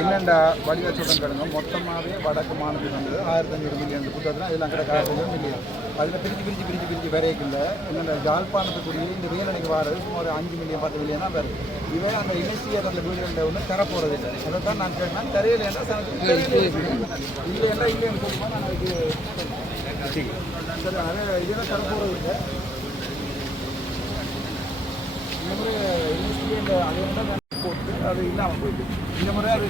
என்னென்னா வடிவ சொல்கிறேன் கேளுங்க. மொத்தமாகவே வடக்கு மாநிலத்தில் வந்தது 1500 மில்லியன் புத்தகத்தில் இதெல்லாம் கிடக்காது மில்லியன். அதில் பிரித்து வரைக்குள்ள என்னென்ன ஜாழ்ப்பாணத்துக்குரிய இந்த வேலனைக்கு வாரது சுமார் 5 மில்லியன் 10 மில்லியன் தான் வருது. இவன் அந்த இண்டஸ்ட்ரியல் அந்த வீடுகளில் ஒன்று தரப்போகிறது இல்லை. அதை தான் நான் கேட்டேன். தெரியலைன்னா இல்லைன்னா இல்லைன்னு சொல்லுவோம். நான் அதுக்கு சரி அதை இதெல்லாம் தரப்போகிறது இல்லை. இந்த முறை இண்டஸ்ட்ரியல் அது வந்து போட்டு அது இல்லாமல் போயிட்டு இந்த முறை அது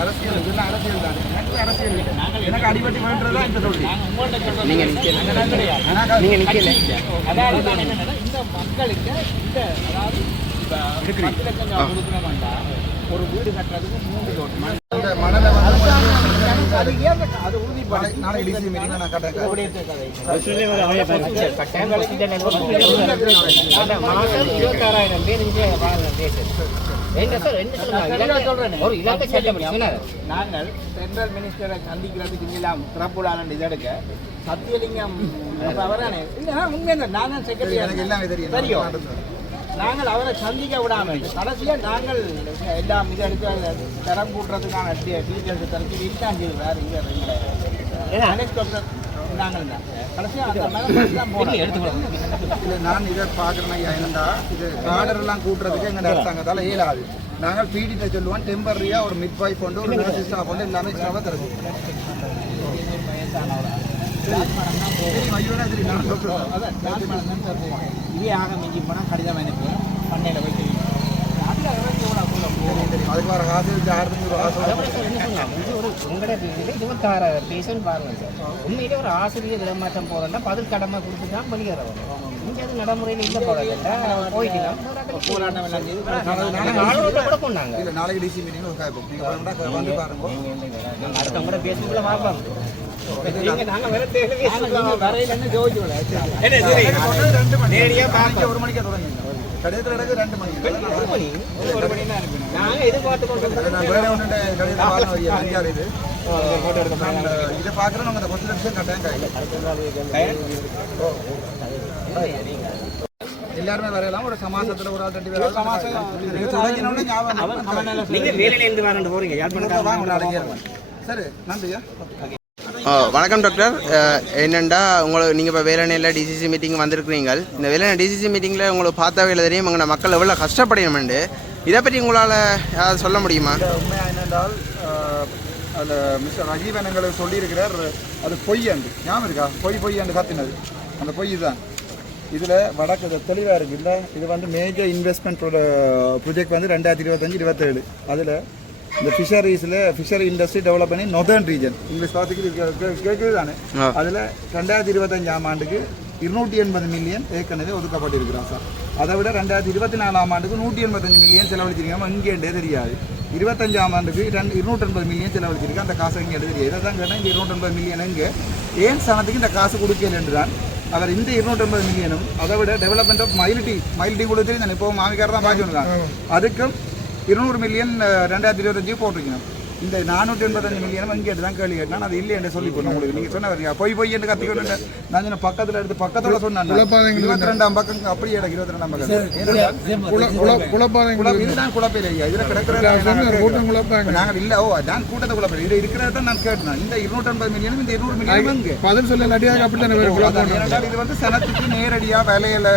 அரசியல் இதெல்லாம் அரசியல் தான். எனக்கு அரசியல் இல்லை. எனக்கு அடிபட்டு வேண்டதா இந்த சொல்லி நீங்கள் நிற்கல. அதாவது இந்த மக்களுக்கு இந்த அதாவது 10 லட்சம் கொடுக்கணும்டா ஒரு வீடு கட்டுறதுக்கு 3 கோடி மணலை அது உறுதிப்பாடு. நாளைக்கு டிசி மீட்டிங் நான் கட்டேன். நாங்கள் சென்ட்ரல் மினிஸ்டரை சந்திக்கிறதுக்கு இங்கெல்லாம் திறப்புலான்னு இதெடுக்க சத்தியலிங்கம் அவரானே இல்லை உண்மை நாங்கள் செக்ரட்டரி எனக்கு எல்லாமே தெரியும். நாங்கள் அவரை சந்திக்க விடாமல் கடைசியாக நாங்கள் எல்லாம் இதை எடுத்து தரம் கூட்டுறதுக்கான டீச்சர்ஸ் தரச்சு இன்டாஞ்சி வேறு இங்கே நாங்கள் தான் கடைசியாக இல்லை. நான் இதை பார்க்குறேன் என்னண்டா இது கார்டர்லாம் கூட்டுறதுக்கு எங்கள் அரசாங்கத்தால் இயலாது. நாங்கள் பிடிட்ட சொல்லுவோம் டெம்பரரியாக ஒரு மிட் வைஃப் கொண்டு ஒரு நர்ஸ் ஸ்டாஃப் கொண்டு எல்லாமே ஸ்டாஃபாக தருது. இதே ஆக மிஞ்சி போனால் கடிதம் அனுப்பி பண்ணையில் போய் தெரியும். அதுக்கு வர காசு 600 உங்களோட பேஷண்ட் பாருங்க சார். உண்மையிலே ஒரு ஆசிரியர் இடமாற்றம் போகிறதா பதில் கடமை கொடுத்து தான் வெளியேறோம். இங்கே அது நடைமுறையில் இல்லை போகிறதில்ல போயிட்டு போராட்டம் எல்லாம் செய்து கூட கொண்டாங்க. இல்லை நாளைக்கு டிசி மீட்டிங் வந்து பாருங்க. அடுத்த கூட பேசுக்குள்ள பார்ப்பாங்க. நாங்கள் வேற வரையிலன்னு ஜோதிச்சு 2 மணிக்கு 1 மணிக்கு தொடங்கி கடையத்தில் எனக்கு 2 மணி நாங்கள் எதிர்பார்த்து கொண்டு நான் வேற ஒன்று கடையில் இது இதை பார்க்குறோம். நாங்கள் அந்த 10 லட்சம் கட்டாயம் எல்லாருமே வரையலாம். ஒரு சமாசத்தில் ஒரு ஆள் 2 பேர் சமாசம் சரி நன்றியா. வணக்கம் டாக்டர். என்னென்னா உங்களுக்கு நீங்கள் இப்போ வேலனையில் டிசிசி மீட்டிங் வந்திருக்கிறீங்க. இந்த வேலனை டிசிசி மீட்டிங்கில் உங்களுக்கு பார்த்தாவே தெரியும் அங்கே மக்கள் எவ்வளோ கஷ்டப்படணுமெண்டு. இதை பற்றி உங்களால் யாராவது சொல்ல முடியுமா? உண்மையாக என்னென்றால் அந்த மிஸ்டர் ரஜீவன் எங்களுக்கு சொல்லியிருக்கிறார். அது பொய் அண்டு ஞாபகம் இருக்கா? பொய் அண்டு கத்தினது அந்த பொய் தான். இதில் வடக்கு தெளிவாக இருக்குது. இல்லை இது வந்து மேஜர் இன்வெஸ்ட்மெண்ட் ப்ரொஜெக்ட் வந்து 2025-27 அதில் இந்த ஃபிஷரி இண்டஸ்ட்ரி டெவலப் பண்ணி நொதர்ன் ரீஜன் இங்கிலீஷ் பார்த்துக்கு கேட்குது தானே. அதில் 2025ஆம் ஆண்டுக்கு 280 மில்லியன் ஏற்கனவே ஒதுக்கப்பட்டிருக்கிறான் சார். அதை விட 2024ஆம் ஆண்டுக்கு 185 மில்லியன் செலவழிச்சிருக்காம இங்கேண்டே தெரியாது. 25ஆம் ஆண்டுக்கு 280 மில்லியன் செலவழிச்சிருக்கு. அந்த காசு இங்கே தெரியாது. இதை தான் கேட்டால் இந்த 280 மில்லியன் எங்கே ஏன் சனத்துக்கு இந்த காசு கொடுக்கல என்று தான் அவர் இந்த 280 மில்லியனும் அதை விட டெவலப்மெண்ட் ஆஃப் மைல்டி கூட தெரியும் தானே. இப்போ மாமிக்கார் தான் பாக்கி ஒன்று அதுக்கும் 200 மில்லியன் 2025 போட்டிருக்கணும். இந்த 485 மில்லியனும் இங்கே தான் கேள்வி கேட்டால் அது இல்லை என்று சொல்லி போட்டோம். உங்களுக்கு நீங்கள் சொன்ன வரீங்க பொய் என்று கற்றுக்கொண்டு நான் சொன்ன பக்கத்தில் எடுத்து பக்கத்தோட சொன்னேன். 22ஆம் பக்கம் அப்படி எனக்கு 22ஆம் பக்கம் இதுதான் குழப்பம் இல்லையா? இதில் கிடக்கிற நாங்கள் இல்லை. நான் கூட்டத்தை குழப்பம் இது இருக்கிறத நான் கேட்டேன். இந்த 280 மில்லியனும் இந்த 200 மில்லியனும் இங்கே பதில் சொல்ல அப்படித்தான். இது வந்து சனத்துக்கு நேரடியாக வேலையில்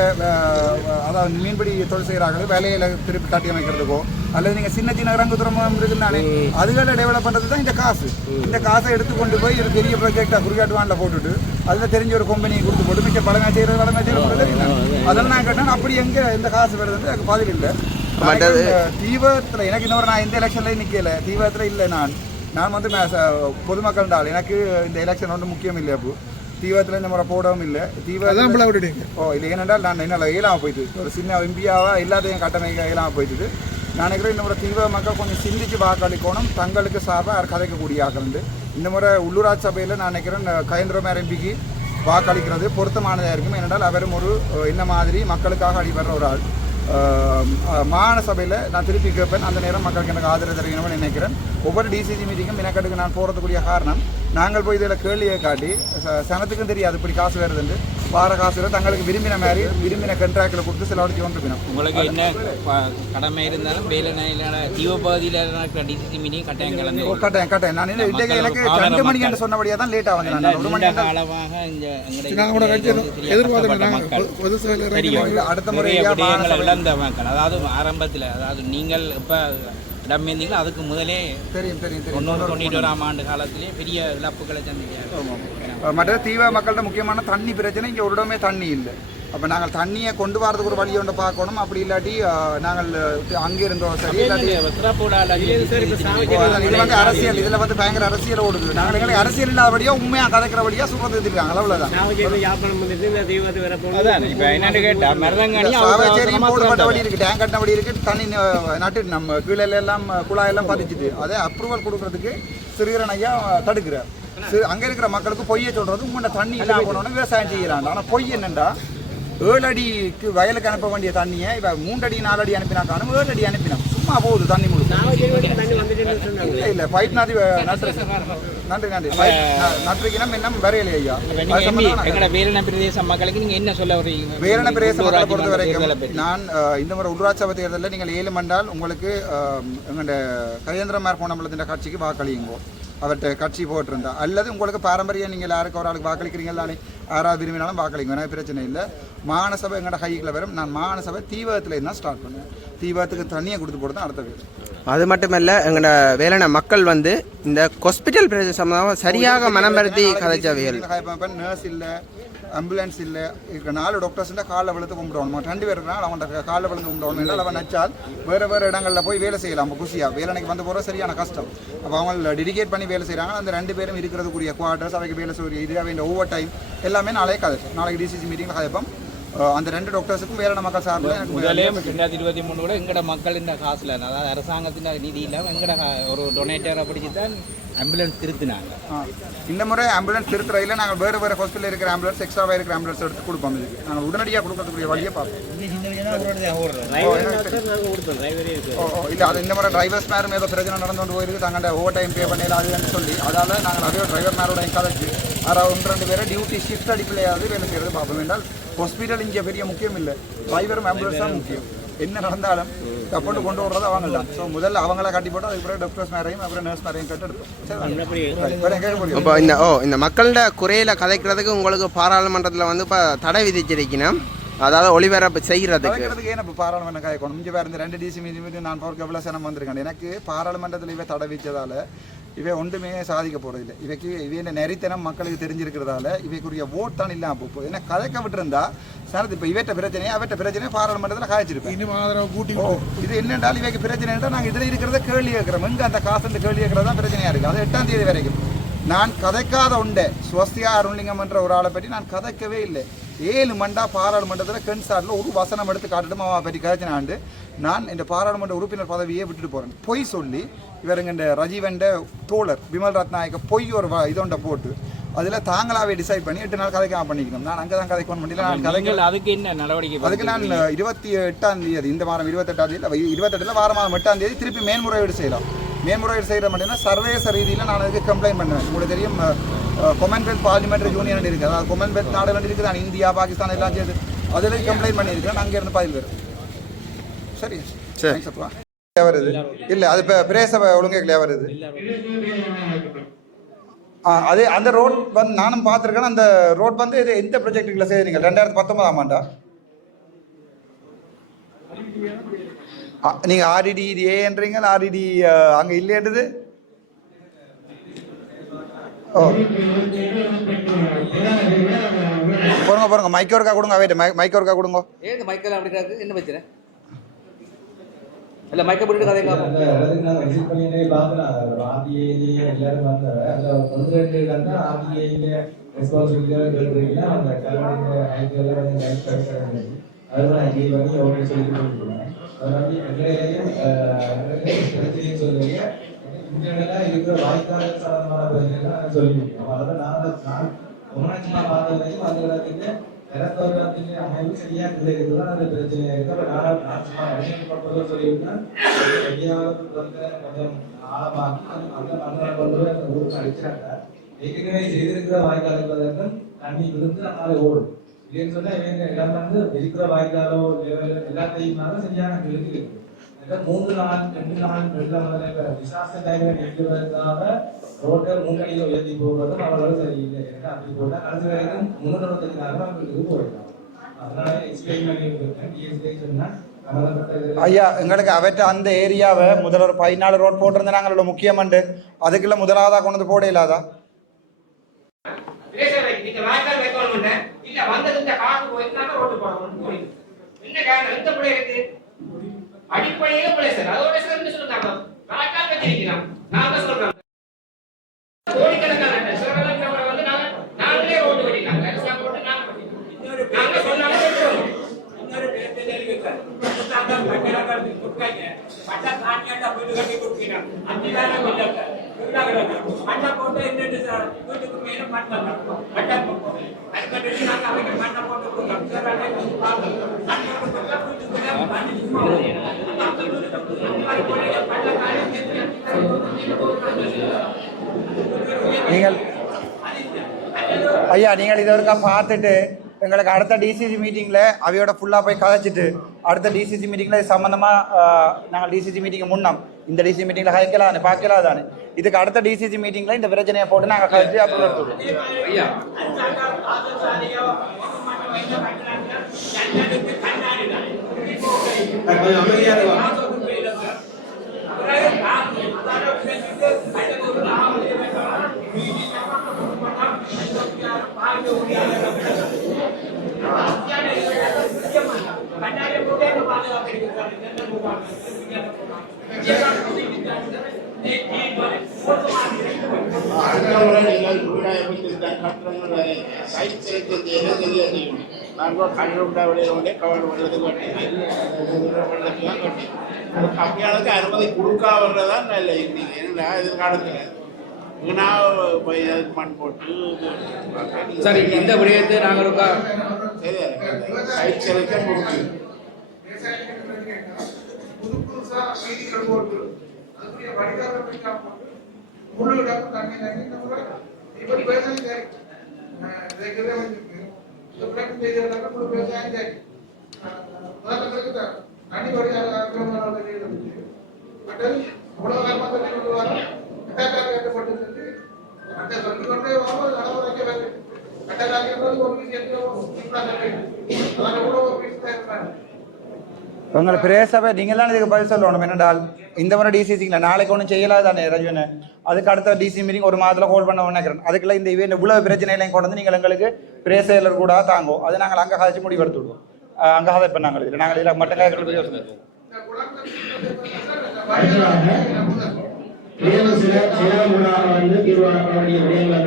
அதாவது மீன்பிடி தொழில் செய்கிறார்கள் வேலையில் திருப்பி கட்டி அமைக்கிறதுக்கோ அல்லது நீங்கள் சின்ன சின்ன ரங்கு துறமும் இருக்குன்னாலே அதுகளை டெவலப் பண்ணுறது தான் இந்த காசு. இந்த காசை எடுத்து கொண்டு போய் ஒரு பெரிய ப்ராஜெக்டாக குறுக்காட்டு வானில் போட்டுட்டு அதில் தெரிஞ்ச ஒரு கம்பெனியை கொடுத்து போட்டு மிச்ச பழங்கா செய்கிறது அதெல்லாம் நான் கேட்டேன். அப்படி எங்கே இந்த காசு வருது எனக்கு பதில் இல்லை. தீவிரத்தில் எனக்கு இன்னொரு நான் எந்த எலெக்ஷன்லையும் நிற்கலை. தீவிரத்தில் இல்லை. நான் வந்து பொதுமக்கள்டால் எனக்கு இந்த எலெக்ஷன் ஒன்றும் முக்கியம் இல்லை. அப்போ தீவிரத்தில் இந்த முறை போடவும் இல்லை. தீவிரம் இல்லை ஏனென்றால் நான் என்னால் இயலாமல் போயிட்டு ஒரு சின்ன எம்பியாவாக எல்லாத்தையும் கட்டமைக்க இயலாமல் போயிட்டு நான் நினைக்கிறேன். இந்த முறை தீவிர மக்கள் கொஞ்சம் சிந்திச்சு வாக்களிக்கணும். தங்களுக்கு சார்பாக கதைக்கக்கூடிய ஆக்கள் இந்த முறை உள்ளூராட்சி சபையில் நான் நினைக்கிறேன் கயந்திரமார் எம்பிக்கு வாக்களிக்கிறது பொருத்தமானதாக இருக்கும். ஏனென்றால் அவரும் ஒரு என்ன மாதிரி மக்களுக்காக அடிபடுற ஒரு ஆள். மாகாண சபையில் நான் திருப்பி கேட்பேன். அந்த நேரம் மக்களுக்கு எனக்கு ஆதரவு தருவீங்கன்னு நினைக்கிறேன். ஒவ்வொரு டிசிசி மீட்டிங்கும் எனக்கடுக்கு நான் போகிறதுக்குரிய காரணம் நாங்கள் போய் இதில் கேள்வியை காட்டி சனத்துக்கும் தெரியாது இப்படி காசு வருதுன்னு வார காசில் தங்களுக்கு விரும்பின மாதிரி விரும்பின கண்ட்ராக்டில் கொடுத்து செலவழிச்சு கொண்டிருக்கணும். உங்களுக்கு என்ன கடமை இருந்தாலும் வேலைநாயிலான தீவப்பகுதியில் நடக்கிற டிசிசி மீட்டிங் கட்டாயம் கலந்து கட்டாயம் நான் இன்றைக்கு எனக்கு 2 மணி என்று சொன்னபடியாக தான் லேட்டாக வந்தேன். நான் 1 மணி காலமாக அடுத்த முறை இழந்த மக்கள், அதாவது ஆரம்பத்தில், அதாவது நீங்கள் இப்போ இடம் இருந்தீங்களோ அதுக்கு முதலே தெரியும் 91 ஆண்டு காலத்திலே பெரிய இழப்புகளை சந்திக்கிறாங்க. மற்ற தீவ மக்கள்கிட்ட முக்கியமான தண்ணி பிரச்சனை. இங்கே ஒரு இடமே தண்ணி இல்லை. அப்போ நாங்கள் தண்ணியை கொண்டு வரதுக்கு ஒரு வழி ஒன்று பார்க்கணும். அப்படி இல்லாட்டி நாங்கள் அங்கே இருந்தோம் சரி இல்லாட்டி இது வந்து அரசியல், இதில் வந்து பயங்கர அரசியல் ஓடுது. நாங்கள் எங்களுக்கு அரசியல் இல்லாதபடியாக உண்மையாக கதைக்கிறபடியாக சுமந்து இருக்காங்க. அவ்வளோதான். போடுபட்ட வழி இருக்குது, டேங்க் கட்டின வழி இருக்குது, தண்ணி நட்டு நம்ம கீழே எல்லாம் குழாயெல்லாம் பதிச்சுட்டு அதை அப்ரூவல் கொடுக்கறதுக்கு சிறுகரன் ஐயா தடுக்கிறார். அங்கே இருக்கிற மக்களுக்கு பொய்யை சொல்றது உங்களோட தண்ணி இல்லாம போனோன்னு விவசாயம் செய்யறாங்க. ஆனால் பொய் என்னண்டா 7 அடிக்கு வயலுக்கு அனுப்ப வேண்டிய தண்ணியை இவ 3 அடி 4 அடி அனுப்பினாக்கானும் 7 அடி அனுப்பினோம். சும்மா போகுது தண்ணி முழுக்க. இல்லை பைப் நதி நன்றி நன்றிக்கினம் இன்னும் வரையிலே ஐயா. வேலன பிரதேச மக்களுக்கு நீங்க என்ன சொல்ல வரீங்க? வேலன பிரதேச மக்களை பொறுத்த வரைக்கும் நான் இந்த முறை உள்ளாட்சி சபை தேர்தலில் நீங்கள் 7 மண்டால் உங்களுக்கு எங்கள்ட கஜேந்திரமார் கோணம்பலத்தின் கட்சிக்கு வாக்களியுங்கோ. அவர்கிட்ட கட்சி போட்டிருந்தா அல்லது உங்களுக்கு பாரம்பரியம் நீங்கள் யாருக்கு ஒரு ஆளுக்கு வாக்களிக்கிறீங்க தானே, யாராவது விரும்பினாலும் வாக்களிங்க, எனக்கு பிரச்சனை இல்லை. மாநசபை எங்கள்ட கைக்குள்ள வரும். நான் மாநசபை தீவகத்தில் தான் ஸ்டார்ட் பண்ணுவேன். தீவகத்துக்கு தண்ணியை கொடுத்து போட்டு தான் அடுத்த வீடு. அது மட்டுமல்ல, எங்களோட வேலைன மக்கள் வந்து இந்த ஹாஸ்பிட்டல் பிரச்சனை சம்பந்தமாக சரியாக மனம்பருத்தி கதைச்சவைகள். நர்ஸ் இல்லை, ஆம்புலன்ஸ் இல்லை, இருக்கிற 4 டாக்டர்ஸ் இல்லை, காலில் விழுத்து கும்பிடுவாங்க. 2 பேர் இருந்தால் அவன் காலில் விழுந்து கும்பிடுவாங்க. என்னால் அவன் நச்சால் வேறு இடங்களில் போய் வேலை செய்யலாம். நம்ம குஷியாக வேலைக்கு வந்து போகிற சரியான கஷ்டம். அப்போ அவங்க டெடிகேட் பண்ணி வேலை செய்கிறாங்க. அந்த 2 பேரும் இருக்கிறதுக்குரிய குவார்டர்ஸ், அவைக்கு வேலை செய்ய இது அவை ஓவர் டைம் எல்லாமே நாளைக்கு கதைச்சு நாளைக்கு டிசிசி மீட்டிங்கில் கதைப்போம். அந்த 2 டாக்டர்ஸுக்கும் வேற மக்கள் சார்பில் எனக்கு முதலே 2023 கூட எங்கட மக்கள் இந்த காசுல, அதாவது அரசாங்கத்தின் நிதி இல்லாமல் எங்கட ஒரு டொனேட்டரை பிடிச்சி தான் ஆம்புலன்ஸ் திருத்தினாங்க. இந்த முறை ஆம்புலன்ஸ் திருத்துறையில் நாங்கள் வேறு ஹாஸ்பிட்டலில் இருக்கிற ஆம்புலன்ஸ், எக்ஸ்ட்ராவாக இருக்கிற ஆம்புலன்ஸ் எடுத்து கொடுப்போம். இதுக்கு நாங்கள் உடனடியாக கொடுக்கறதுக்குரிய வழியை பார்ப்போம். இல்லை அது இந்த முறை டிரைவர்ஸ் மேரும் ஏதோ பிரச்சனை நடந்து கொண்டு போயிருக்கு, தங்கள்ட ஓவர் டைம் பே பண்ணல அதுன்னு சொல்லி அதால் நாங்கள் அதே டிரைவர் மேரோட கதைச்சு 1-2 பேரை டியூட்டி ஷிஃப்ட் அடிப்பிலையாவது வேலை செய்கிறது பார்ப்போம். என்றால் ஹாஸ்பிட்டல் இங்கே பெரிய முக்கியம் இல்லை, டிரைவரும் ஆம்புலன்ஸ் தான் முக்கியம். என்ன நடந்தாலும் தப்போட்டு கொண்டு வர்றது அவங்க தான். ஸோ முதல்ல அவங்கள கட்டி போட்டு அதுக்கப்புறம் டாக்டர்ஸ் மேரையும் அப்புறம் நர்ஸ் மேரையும் கட்டு எடுப்போம். இந்த மக்களோட குறையில கதைக்கிறதுக்கு உங்களுக்கு பாராளுமன்றத்தில் வந்து இப்போ தடை விதிச்சிருக்கணும். அதாவது ஒளிபரப்பு செய்கிறதுக்கு ஏன் இப்போ பாராளுமன்றம் காய்க்கணும். இங்கே வேறு இந்த 2 டிசி மீது நான் போகிறக்கு எவ்வளோ சனம் வந்திருக்கேன். எனக்கு பாராளுமன்றத்தில் இவை தடை வச்சதால் இவை ஒன்றுமே சாதிக்க போகிறதில்லை. இவைக்கு இவைய நெறித்தனம் மக்களுக்கு தெரிஞ்சிருக்கிறதால இவைக்குரிய ஓட் தான் இல்லாமல் போகுது. ஏன்னா கதைக்க விட்டுருந்தா சார் இப்போ இவற்ற பிரச்சனையை அவற்ற பிரச்சனையை பாராளுமன்றத்தில் காய்ச்சிருப்பேன். இது என்னென்றால் இவைக்கு பிரச்சனை என்றால் நாங்கள் இதில் இருக்கிறத கேள்வி கேட்குறோம். எங்கே அந்த காசு அந்த கேள்வி கேட்கறது தான் பிரச்சனையாக இருக்குது. அது 8ஆம் தேதி வரைக்கும் நான் கதைக்காத உண்டே சுவஸ்தியா அருள்லிங்கம் என்ற ஒரு ஆளை பற்றி நான் கதைக்கவே இல்லை. 7 மண்டா பாராளுமன்றத்தில் கென்சாரில் ஒரு வசனம் எடுத்து காட்டுட்டு அவன் பற்றி கதைச்சினாண்டு நான் இந்த பாராளுமன்ற உறுப்பினர் பதவியை விட்டுட்டு போகிறேன். பொய் சொல்லி இவருங்க இந்த ரஜீவண்ட தோழர் விமல் ரத்நாயக்க பொய் ஒரு இதொண்ட போட்டு அதில் தாங்களாகவே டிசைட் பண்ணி 8 நாள் கதைக்காம பண்ணிக்கணும். நான் அங்கே தான் கதைக்கணும் முடியல. நான் கதைகள் அதுக்கு என்ன நடவடிக்கை? அதுக்கு நான் 28ஆம் தேதி இந்த வாரம் 28ஆம் தேதி 28 வார மாதம் 8ஆம் தேதி திருப்பி மேன்முறையீடு செய்யலாம். மேன்முறையீடு செய்கிற மட்டும்னா சர்வதேச ரீதியில் நான் அதுக்கு கம்ப்ளைண்ட் பண்ணுவேன். உங்களுக்கு தெரியும் கொமன்வெல்த் பார்லிமெண்ட்ரி யூனியன் இருக்குது, அதாவது கொமன்வெல்த் நாடுகள் இருக்குது, நான் இந்தியா பாகிஸ்தான் எல்லாம் சேர்த்து அதில் கம்ப்ளைண்ட் பண்ணியிருக்கேன். நான் அங்கேருந்து பதில் வரும். சரி சரி வருது இல்லை அது இப்போ பிரேசபை ஒழுங்கைகளே வருது. அது அந்த ரோட் வந்து நானும் பார்த்துருக்கேன். அந்த ரோட் வந்து இது எந்த ப்ரொஜெக்டுகளை செய்கிறீங்க? 2019ஆம் ஆண்டா நீங்கள் ஆர்டிடி இது ஏன்றீங்க, ஆர்டிடி அங்கே இல்லைன்றது. ஓ போடுங்க மைக் ஒர்க்கா கொடுங்க. வெயிட் மைக் ஒர்க்கா கொடுங்க. ஏங்க மைக்கெல்லாம் அப்படி கிடக்கு, என்ன பிரச்சனை? இல்லை மைக்கை போட்டுட்டு கதை பார்ப்போம். இருக்கிற வாய்க்கால சம்பந்தமான பிரச்சனை சொல்லியிருக்கோம். அதை நான் உணர்ச்சிமா பார்த்ததையும் அந்த இடத்துக்கு இறந்தவர்களுக்கு அமைப்பு சரியா கிடைக்கிறதுதான் அந்த பிரச்சனையா இருக்கு. நான் சும்மா அறிமுகப்படுறதும் சொல்லியிருக்கேன். எங்கேயாவது கொஞ்சம் ஆழமாக்கி அந்த மண்ணை கொண்டு அந்த ஊருக்கு அடிச்சாங்க. ஏற்கனவே செய்திருக்கிற வாய்க்கால் என்பதற்கு தண்ணி விழுந்து அதனால ஓடும். இல்லைன்னு சொன்னா இவங்க இடம் வந்து இருக்கிற வாய்க்காலோ எல்லாத்தையும் சரியான கேள்வி இருக்கு. 3 நாள் 2 நாள் வெள்ளம் வர டிசாஸ்டர் டைம்ல நிற்கிறதுக்காக ரோட்டை 3 அடியில் உயர்த்தி போவதும் அவ்வளவு சரியில்லை. அப்படி போட்டா கடைசி வரைக்கும் 325 அவங்களுக்கு போயிடலாம். அதனால எக்ஸ்பிளைன் பண்ணி டிஎஸ்ஐ சொன்னா ஐயா எங்களுக்கு அவற்றை அந்த ஏரியாவை முதல்ல ஒரு 14 ரோட் போட்டிருந்தா நாங்களோட முக்கியமண்டு அதுக்குள்ள முதலாவதா கொண்டு வந்து போட இல்லாதா அடிப்படையில பிளேசர் அதோட சேர்ந்து சொல்லுங்க வாய்க்கால் வச்சிருக்கிறோம் நாங்க சொல்றோம் கோடிக்கணக்கான சிவகங்கை வந்து நாங்களே ரோடு வெட்டினாங்க நாங்க சொன்னாங்க இன்னொரு பட்ட தானியாண்டா வீடு கட்டி கொடுக்கிறாங்க அஞ்சுதான மண்ணை போட்டு என்னட்டு சார் வீட்டுக்கு மேல மண்ணை மட்டை அதுக்கு நாங்க அவங்க மண்ணை போட்டு கொடுக்கோம் நீங்கள் ஐயா நீங்கள் இதை ஒருக்கா பார்த்துட்டு எங்களுக்கு அடுத்த டிசிசி மீட்டிங்கில் அவையோட ஃபுல்லாக போய் கதைச்சிட்டு அடுத்த டிசிசி மீட்டிங்கில் இது சம்மந்தமாக நாங்கள் டிசிசி மீட்டிங் முன்னோம் இந்த டிசிசி மீட்டிங்கில் கதைக்கலாம் பார்க்கலாம் தானே இதுக்கு அடுத்த டிசிசி மீட்டிங்கில் இந்த பிரச்சனையை போட்டு நாங்கள் கதைச்சி அப்புறம் எடுத்துடுவோம். கம்மியானதுக்கு அனுமதி கொடுக்காமதான் நல்ல ஏன்னா எதிர்காலத்தில் மண் போட்டு சரி இந்த விடயத்தை நாங்கள் சைட் செலக்ஷன் கொடுக்கு உங்களை பிரேசபை நீங்கள் தான் இதுக்கு பதில் சொல்லணும். என்னென்றால் இந்த முறை டிசிசிங்களா நாளைக்கு ஒன்றும் செய்யலாது தானே ரஜுவனு அதுக்கு அடுத்த டிசி மீட்டிங் ஒரு மாதத்தில் ஹோல்ட் பண்ண நினைக்கிறேன். அதுக்குள்ள இந்த இவன் இவ்வளவு பிரச்சனைகளையும் கொண்டு வந்து நீங்கள் எங்களுக்கு பிரேசலர் கூட தாங்கும் அது நாங்கள் அங்கே கதைச்சு முடிவெடுத்து விடுவோம். அங்கே கதை இப்போ நாங்கள் இதில் நாங்கள் இதில் மட்டும்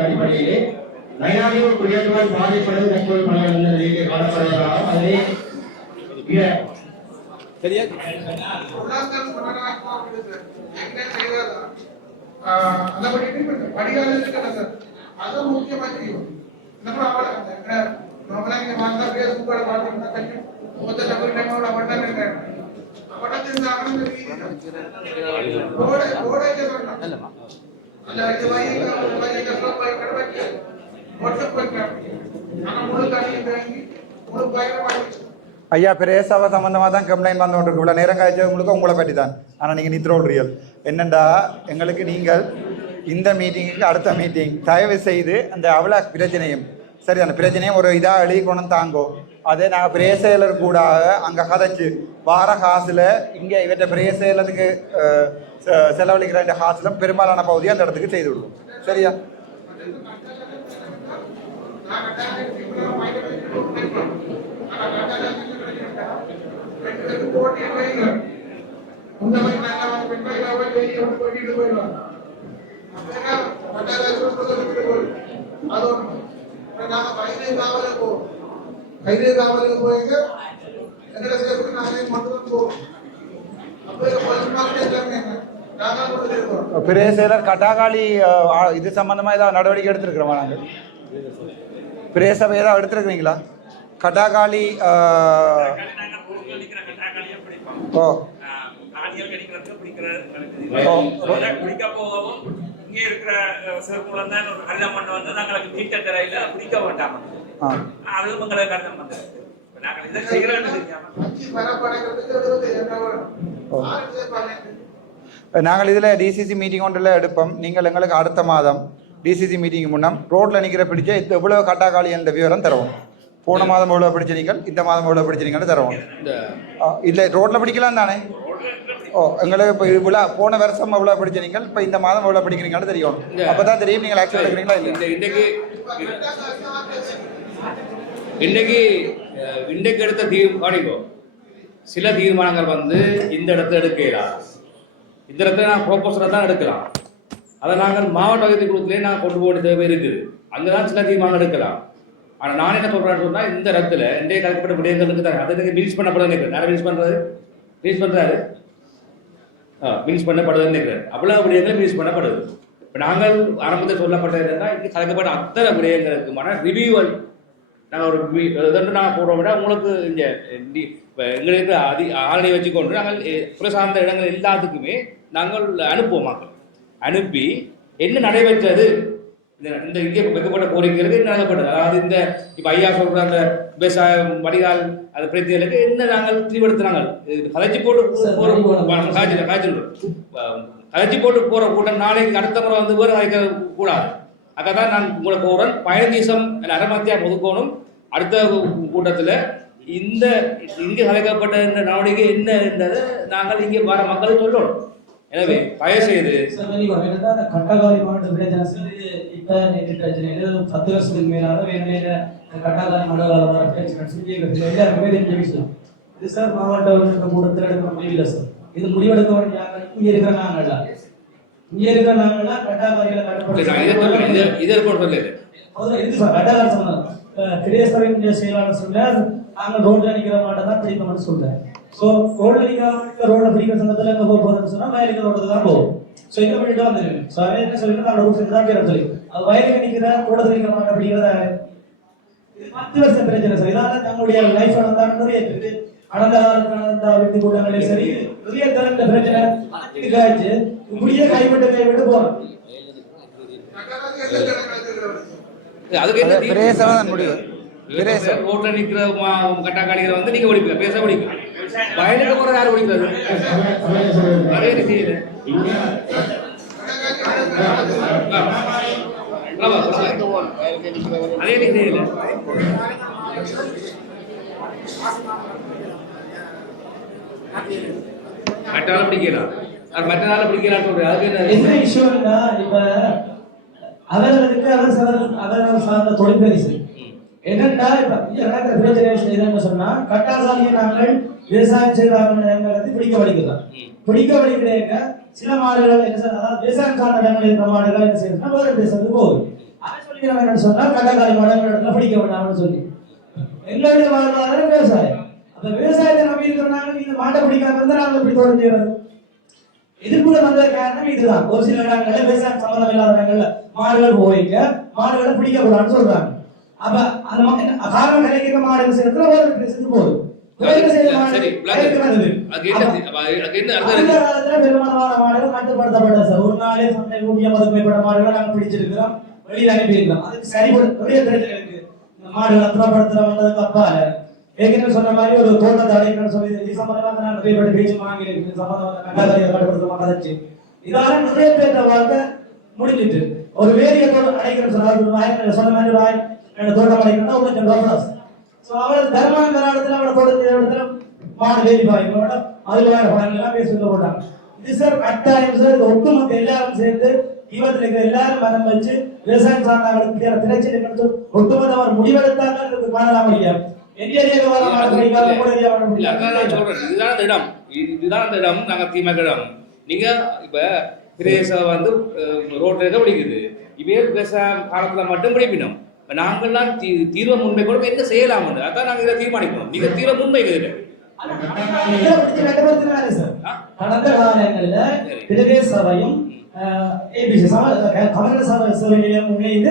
அடிப்படையிலே நைனாவின் குடியேற்றம் பாதிப்படும் தற்போது பல காணப்படுவதாகவும் அதே சரியா அதுவும் முக்கியமா செய்யும். ஐயா பிரேசாவை சம்பந்தமாக தான் கம்ப்ளைண்ட் வந்து கொண்டிருக்கு. இவ்வளோ நேரம் காய்ச்சது உங்களுக்கு உங்களை பற்றி தான். ஆனால் நீங்கள் நித்ரோல் ரியல் என்னண்டா எங்களுக்கு நீங்கள் இந்த மீட்டிங்குக்கு அடுத்த மீட்டிங் தயவு செய்து அந்த அவ்வளோ பிரச்சனையும் சரி அந்த பிரச்சனையும் ஒரு இதாக எழுதி கொண்டு தாங்கோ அதே நாங்கள் பிரேசேலர் கூட அங்கே கதைச்சு வார காசில் இங்கே இவற்றை பிரேசேலருக்கு செலவழிக்கிற இந்த காசில் பெரும்பாலான பகுதியை அந்த இடத்துக்கு செய்து விடுவோம். சரியா பிரேசேலர் கட்டாகாளி இது சம்பந்தமா ஏதாவது நடவடிக்கை எடுத்திருக்கிறோமா? நாங்கள் பிரேசபை ஏதாவது எடுத்திருக்கிறீங்களா? கட்டாகாளி ஓ குடிக்க போகவும் இங்கே இருக்கிற சிறப்பு நல்ல மண் வந்து நாங்களுக்கு நீட்ட தரையில் குடிக்க வேண்டாம் அது உங்களை கடிதம் வந்தது. நாங்கள் இதை செய்கிறோம் நாங்கள் இதில் டிசிசி மீட்டிங் ஒன்றில் எடுப்போம். நீங்கள் எங்களுக்கு அடுத்த மாதம் டிசிசி மீட்டிங் முன்னம் ரோட்டில் நிற்கிற பிடிச்ச எவ்வளோ கட்டாக்காளி என்ற விவரம் தருவோம். போன மாதம் எவ்வளோ பிடிச்ச நீங்கள், இந்த மாதம் எவ்வளோ பிடிச்சிருங்கன்னு தருவோம். இல்லை ரோட்டில் பிடிக்கலாம் தானே? ஓ, எங்களுக்கு இப்போ இவ்வளோ போன வருஷம் எவ்வளோ பிடிச்ச நீங்கள், இப்போ இந்த மாதம் எவ்வளோ பிடிக்கிறீங்கன்னு தெரியும். அப்போ தான் தெரியும் நீங்கள் ஆக்சுவலாக எடுக்கிறீங்களா இல்லை. இன்றைக்கு எடுத்த தீர்மானிக்கும் சில தீர்மானங்கள் வந்து இந்த இடத்துல எடுக்கலாம், இந்த இடத்துல நான் ப்ரோபோசலை தான் எடுக்கலாம். அதை நாங்கள் மாவட்ட வைத்திய குழுத்திலே நாங்கள் கொண்டு போக தேவை இருக்குது. அங்கே தான் சில தீர்மானம் எடுக்கலாம். ஆனால் நான் என்ன சொல்கிறேன்னு சொன்னால் இந்த இடத்துல இன்றைய கலக்கப்பட்ட விடயங்களுக்கு தான் அதை நீங்கள் மினிஸ் பண்ணப்படுதுன்னு நினைக்கிறேன். யாரை மினிஸ் பண்ணுறாரு? மினிஸ் பண்ணப்படுதுன்னு நினைக்கிறேன். அவ்வளோ விடயங்கள் மினிஸ் பண்ணப்படுது. இப்போ நாங்கள் ஆரம்பத்தில் சொல்லப்பட்டது என்னென்னா இங்கே கலக்கப்பட்ட அத்தனை விடயங்களுக்குமான ரிவியூவல் நாங்கள் ஒரு நாங்கள் போடுறோம் விட உங்களுக்கு இங்கே இப்போ எங்களுக்கு ஆரணி வச்சுக்கொண்டு நாங்கள் புற சார்ந்த இடங்கள் எல்லாத்துக்குமே நாங்கள் அனுப்புவோம். மக்கள் அனுப்பி என்ன நடைபெற்றது, இந்த இங்கே வைக்கப்பட்ட கோரிக்கைகளுக்கு என்ன நடக்கப்பட்டது, அதாவது இந்த இப்போ ஐயா சொல்கிற அந்த விவசாயம் வடிகால் அந்த பிரச்சனைகளுக்கு என்ன நாங்கள் தீவிரத்துனாங்க கதைச்சி போட்டு கதைச்சி போட்டு போகிற கூட்டம் நாளைக்கு அடுத்த முறை வந்து வேறு வைக்க கூடாது. அதான் நான் உங்களை போகிறேன். பயணீசம் அரமத்தியா முதுக்கோணும் அடுத்த கூட்டத்தில் இந்த இங்கே கலைக்கப்பட்ட இந்த நடவடிக்கை என்ன என்றதை நாங்கள் இங்கே வர மக்கள் சொல்லணும். எனவே தயவுசெய்து கட்டகாரி மாவட்ட பிரச்சனை இப்ப நேற்று பிரச்சனை 10 வருஷத்துக்கு மேலாக வேலையில கட்டகாரி மண்டல எல்லாருமே தெரிஞ்ச விஷயம். இது சார் மாவட்ட கூட்டத்தில் எடுக்க முடியல சார். இது முடிவெடுக்க வேண்டிய இங்க இருக்கிற நாங்கள்ல கட்டாகாரிகளை கட்டாகாரி சொன்னாங்க. கிரேஸ்வரின் செயலாளர் சொன்னார் நாங்கள் ரோட்ல நிக்கிற மாட்டை தான் பிடிக்கணும்னு சொல்றேன். ஸோ ரோட்ல நிற்கிற ரோட்ல பிடிக்கிற சமயத்தில் எங்க போக போறதுன்னு சொன்னா வயலுக்கு ரோட்டுக்கு தான் போகும். ஸோ எங்க பண்ணிட்டு வந்துருக்கு. ஸோ அதே என்ன சொல்லிட்டு நான் ரூட் தான் பேர் சொல்லி அது வயலுக்கு நிற்கிற ரோட்டத்தில் நிற்கிற மாட்டை பிடிக்கிறதா 10 வருஷம் பிரச்சனை சார். இதால தங்களுடைய லைஃப் நடந்தாலும் நிறைய இருக்கு. கடந்த காலத்தில் நடந்த அபிவிருத்தி கூட்டங்களே சரி நிறைய தரந்த பிரச்சனை காய்ச்சி இப்படியே கைவிட்டு போறோம். அதுக்கு என்ன முடிவு ரோட்ல நிற்கிற கட்டாக்காளிகளை வந்து நீங்க ஒழிப்பீங்க, பேச ஒழிப்பீங்க. வயலுக்கு போற யார் ஒழிக்கிறது? அதே செய்யுது. அதே செய்யல. மற்ற பிடிக்கலாம், மற்ற நாள் பிடிக்கலாம் சொல்றேன். அதுக்கு என்ன விஷயம்னா இப்ப அவர்களுக்கு அவர் சார்ந்த தொழிற்பரிசு என்னன்னா இப்ப நடக்கிற பிரச்சனை என்னன்னு சொன்னா கட்டாதாரியை நாங்கள் விவசாயம் செய்யறாங்க பிடிக்க வலிக்கிறாங்க. சில மாடுகள் என்ன சார், அதாவது விவசாயம் சார்ந்த இடங்கள் இருக்கிற மாடுகள் என்ன செய்யறதுன்னா வேற பேசுறதுக்கு போகுது. அதை சொல்லிக்கிறாங்க என்னன்னு சொன்னா கட்டாதாரி மாடுகள் இடத்துல பிடிக்க வேண்டாம்னு சொல்லி எங்களுடைய வாழ்வாதாரம் விவசாயம். அந்த விவசாயத்தை நம்பி இருக்கிறாங்க. இந்த மாட்டை பிடிக்காம இருந்தா நாங்கள் இப்படி தொடர்ந்து எதிர்ப்புல வந்த காரணம் இதுதான். ஒரு சில இடங்கள்ல விவசாயம் சம்பந்தம் இல்லாத இடங்கள்ல மாடுகள் போயிங்க மாடுகளை பிடிக்க கூடாதுன்னு சொல்றாங்க. அப்ப அந்த மக்கள் காரணம் கிடைக்கிற மாடுகள் சேர்த்துல ஒரு செத்து போகுது. கட்டுப்படுத்தப்பட்ட சார் ஒரு நாளே சந்தை 150 மேற்பட்ட மாடுகளை நாங்கள் பிடிச்சிருக்கிறோம், வெளியில அனுப்பியிருக்கிறோம். அதுக்கு சரிபட நிறைய பிரச்சனை இருக்கு. இந்த மாடுகள் அப்புறப்படுத்துற வந்ததுக்கு அப்பால ஏற்கனவே சொன்ன மாதிரி ஒரு தோட்டத்தை அடைக்கணும்னு சொல்லி இது சம்பந்தமாக நான் நிறைய பேச்சு வாங்கியிருக்கு. சம்பந்தமாக கட்டுப்படுத்த கதைச்சு இதால நிறைய பேர்த்த வாழ்க்கை முடிஞ்சிட்டு ஒரு வேரிய தோட்டம் அடைக்கணும்னு சொன்ன மாதிரி தோட்டம் அடைக்கணும்னா ஒரு லட்சம். ஸோ அவளது தர்மான காலத்தில் அவளை தோட்டத்தில் மாடு வேலி பாய்க்கோட அதுல வேற படங்கள் எல்லாம் பேசி போட்டாங்க. இது சார் கட்டாயம் சார். இது ஒட்டுமொத்த எல்லாரும் சேர்ந்து இவத்தில் இருக்கிற எல்லாரும் மனம் வச்சு விவசாயம் சார்ந்த பிரச்சனை ஒட்டுமொத்த அவர் முடிவெடுத்தாங்க காணலாம். இதுதான் அந்த இடம். நாங்க தீமைக்கு இடம். நீங்க இப்ப பிரதேச வந்து ரோட்ல பிடிக்குது. இவே விவசாய காலத்துல மட்டும் பிடிக்கணும். நாங்கள்லாம் தீர்வை முன்மை கூட என்ன செய்யலாம், அதான் நாங்க இதை தீர்மானிக்கணும். நீங்க தீர்வை முன்மை கடந்த காலங்களில் பிரதேச சபையும் இணைந்து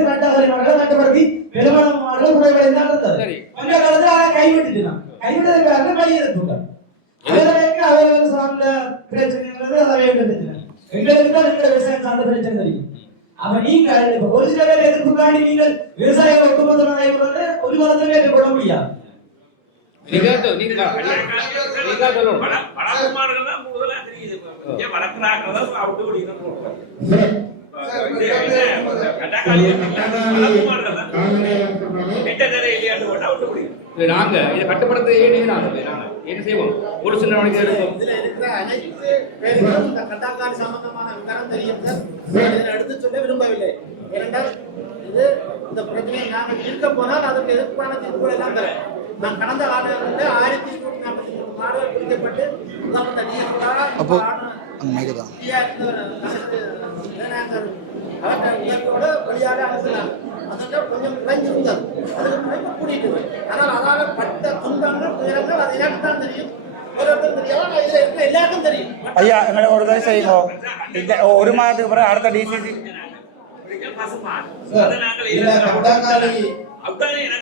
கட்டுப்படுத்தி பெருமான மாடல் குறைவடைந்தான் இருந்தது. கொஞ்ச காலத்துல கைவிட்டது காரணம் கையெழுத்து அவர்கள் சார்ந்த பிரச்சனைங்கிறது அதை பிரச்சனை. எங்களுக்கு தான் இந்த விவசாயம் சார்ந்த பிரச்சனை தெரியும். அப்ப நீங்க ஒரு சில பேர் எதிர்ப்புக்காண்டி நீங்கள் விவசாயிகள் ஒட்டுமொத்த நடைமுறை ஒரு காலத்துல ஏற்றுக்கொள்ள முடியாது. வளர்க்குமார்கள் தான் முதல்ல தெரியுது. வளர்க்குறாங்க அவுட்டு நாங்க இதை கட்டுப்படுத்த நாங்க என்ன செய்வோம் ஒரு சின்ன மணிக்கு கட்டாக்காலி சம்பந்தமான விவரம் தெரியும் சார். எடுத்து சொல்ல விரும்பவில்லை. ஏனென்றால் இது இந்த பிரச்சனையை நாங்கள் இருக்க போனால் அதற்கு எதிர்ப்பான தீர்ப்புகள் எல்லாம் தரும். நான் கடந்த ஆண்டுகளில் 1243 மாடுகள் பிடிக்கப்பட்டு அப்போ உயர்வோடு வழியாக அனுப்பினார். அதற்கு கொஞ்சம் குறைஞ்சிருந்தது. அதுக்கு பிறகு கூட்டிட்டு ஆனால் அதால பட்ட துன்பங்கள் துயரங்கள் அது எனக்கு தான் தெரியும். எல்லாருக்கும் தெரியும். ஐயா எங்களை ஒரு தடவை செய்வோம். ஒரு மாதத்துக்கு பிறகு அடுத்த டிசிசி பசுமாடு